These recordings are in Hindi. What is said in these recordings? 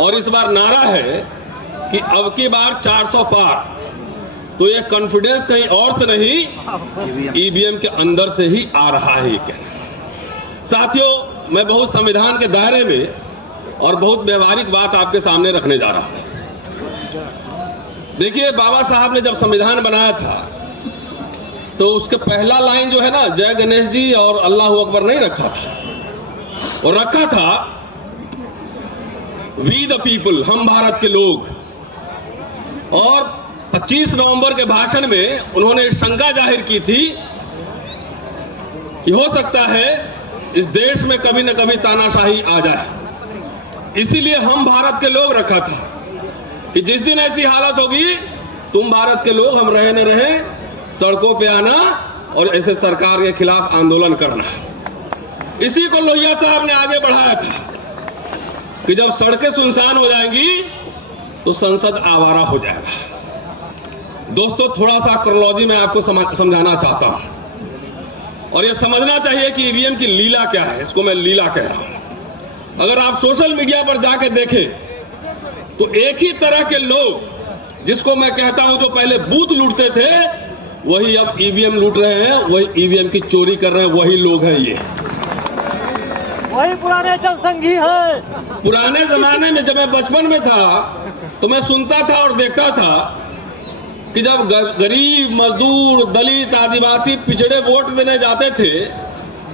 और इस बार नारा है कि अब की बार 400 पार। तो ये कॉन्फिडेंस कहीं और से नहीं, ईवीएम के अंदर से ही आ रहा है। क्या साथियों, मैं बहुत संविधान के दायरे में और बहुत व्यवहारिक बात आपके सामने रखने जा रहा हूं। देखिए, बाबा साहब ने जब संविधान बनाया था तो उसके पहला लाइन जो है ना, जय गणेश जी और अल्लाह अकबर नहीं रखा था, और रखा था वी द पीपल, हम भारत के लोग। और 25 नवंबर के भाषण में उन्होंने शंका जाहिर की थी कि हो सकता है इस देश में कभी न कभी तानाशाही आ जाए, इसीलिए हम भारत के लोग रखा था कि जिस दिन ऐसी हालत होगी, तुम भारत के लोग, हम रहे न रहे, सड़कों पे आना और ऐसे सरकार के खिलाफ आंदोलन करना। इसी को लोहिया साहब ने आगे बढ़ाया था कि जब सड़कें सुनसान हो जाएंगी तो संसद आवारा हो जाएगा। दोस्तों, थोड़ा सा क्रोनोलॉजी में आपको समझाना चाहता हूं, और यह समझना चाहिए कि ईवीएम की लीला क्या है। इसको मैं लीला कह रहा हूं। अगर आप सोशल मीडिया पर जाके देखें तो एक ही तरह के लोग, जिसको मैं कहता हूं जो पहले बूथ लूटते थे, वही अब ईवीएम लूट रहे हैं, वही ईवीएम की चोरी कर रहे हैं, वही लोग हैं। ये वही पुराने जनसंघी है। पुराने जमाने में जब मैं बचपन में था तो मैं सुनता था और देखता था कि जब गरीब, मजदूर, दलित, आदिवासी, पिछड़े वोट देने जाते थे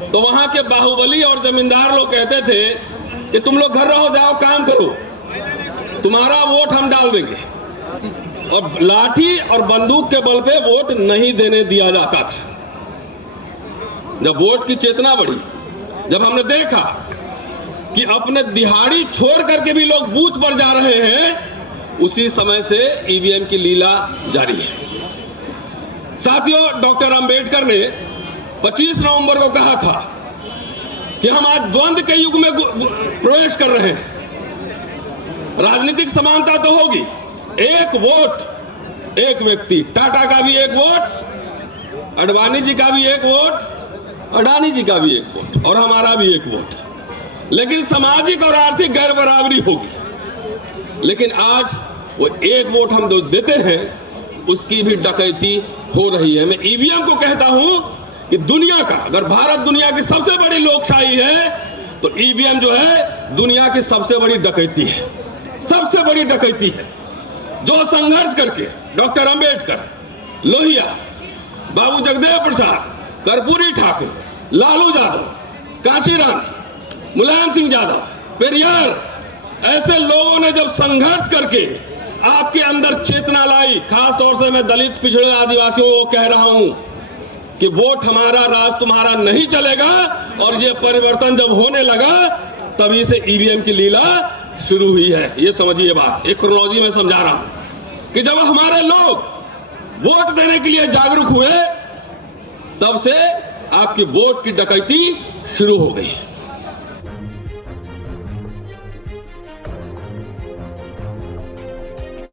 तो वहां के बाहुबली और जमींदार लोग कहते थे कि तुम लोग घर रहो, जाओ काम करो, तुम्हारा वोट हम डाल देंगे। और लाठी और बंदूक के बल पे वोट नहीं देने दिया जाता था। जब वोट की चेतना बढ़ी, जब हमने देखा कि अपने दिहाड़ी छोड़ करके भी लोग बूथ पर जा रहे हैं, उसी समय से ईवीएम की लीला जारी है। साथियों, डॉक्टर अंबेडकर ने 25 नवंबर को कहा था कि हम आज द्वंद्व के युग में प्रवेश कर रहे हैं। राजनीतिक समानता तो होगी, एक वोट एक व्यक्ति, टाटा का भी एक वोट, अडवाणी जी का भी एक वोट, अडानी जी का भी एक वोट, और हमारा भी एक वोट। लेकिन सामाजिक और आर्थिक गैर बराबरी होगी। लेकिन आज वो एक वोट हम जो देते हैं, उसकी भी डकैती हो रही है। मैं ईवीएम को कहता हूं कि दुनिया का, अगर भारत दुनिया की सबसे बड़ी लोकशाही है, तो ईवीएम जो है दुनिया की सबसे बड़ी डकैती है, सबसे बड़ी डकैती है। जो संघर्ष करके डॉक्टर अंबेडकर, लोहिया, बाबू जगदेव प्रसाद, कर्पूरी ठाकुर, लालू यादव, कांशीराम, मुलायम सिंह यादव, पेरियार, ऐसे लोगों ने जब संघर्ष करके आपके अंदर चेतना लाई, खास तौर से मैं दलित, पिछड़े, आदिवासियों को कह रहा हूं कि वोट हमारा, राज तुम्हारा नहीं चलेगा। और ये परिवर्तन जब होने लगा, तभी से ईवीएम की लीला शुरू हुई है। ये समझिए बात, एक क्रोनोलॉजी में समझा रहा हूं कि जब हमारे लोग वोट देने के लिए जागरूक हुए, तब से आपकी वोट की डकैती शुरू हो गई।